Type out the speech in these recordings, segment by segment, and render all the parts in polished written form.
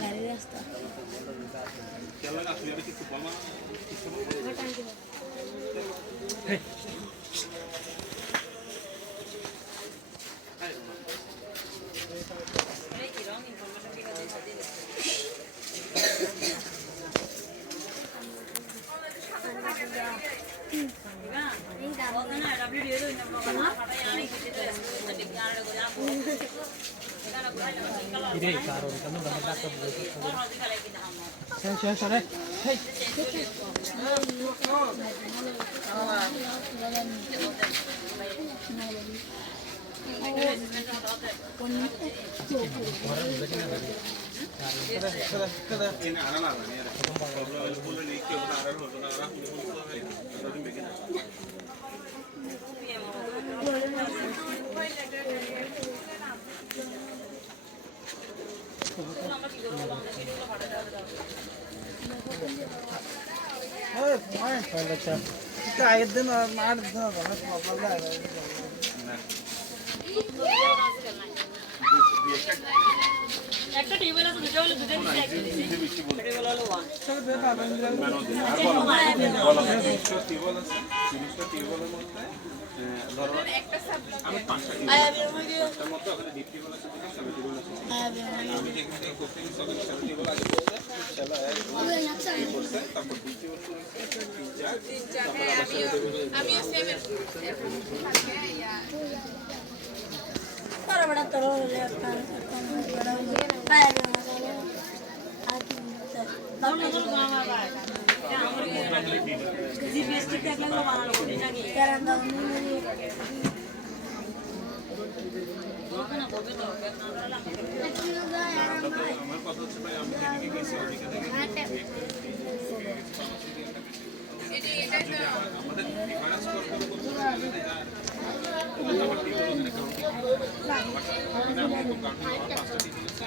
গাড়ির রাস্তা একটা টেবিল আছে দুটো হলো দুটো নিচে একটা নিচে টেবিল হলো ওয়ান সব দে পাবেন টেবিল আছে জিনিসটা টেবিলের মধ্যে ধরো একটা সাবজেক্ট আমি পাঁচটা তার মধ্যে ওখানে ডিপ টেবিল আছে দুটো সাব টেবিল আছে আমি যেখানে কোশ্চেন সব সাব টেবিল আছে বলতে চলো এই বলতে তারপর ডিপ টেবিল আমি same para bada toro le kan bada kaya na দাও না দাও না বাবা জিপিএস টি ট্যাগ লাগলো বানালো এটা কি karan da ওখানে বলবে তো আমার কথা হচ্ছে ভাই আমি যেদিকে গেছি ওদিকে থেকে এটা আমাদের ডিফারেন্স করতে বলতে এটা আমার টিম হলো এখানে কাউন্টিং এটা আমাদের কাউন্টিং আমার পাঁচটা টিম আছে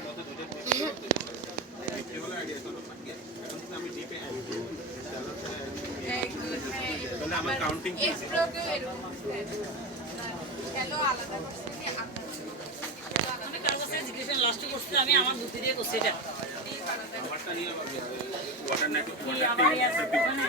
মধ্যে দুটো টিম হলো আইডিয়া করো এখন আমি ডিপে তাহলে আমার কাউন্টিং এক্সপ্লোকে এরকম হ্যালো আলাদা করতে কি আমি কার কাছে জিজ্ঞাসা লাস্ট করতে আমি আমার বুদ্ধি দিয়ে করছি এটা আমারটা নিয়ে ওয়াটার নেট আমার আছে ওখানে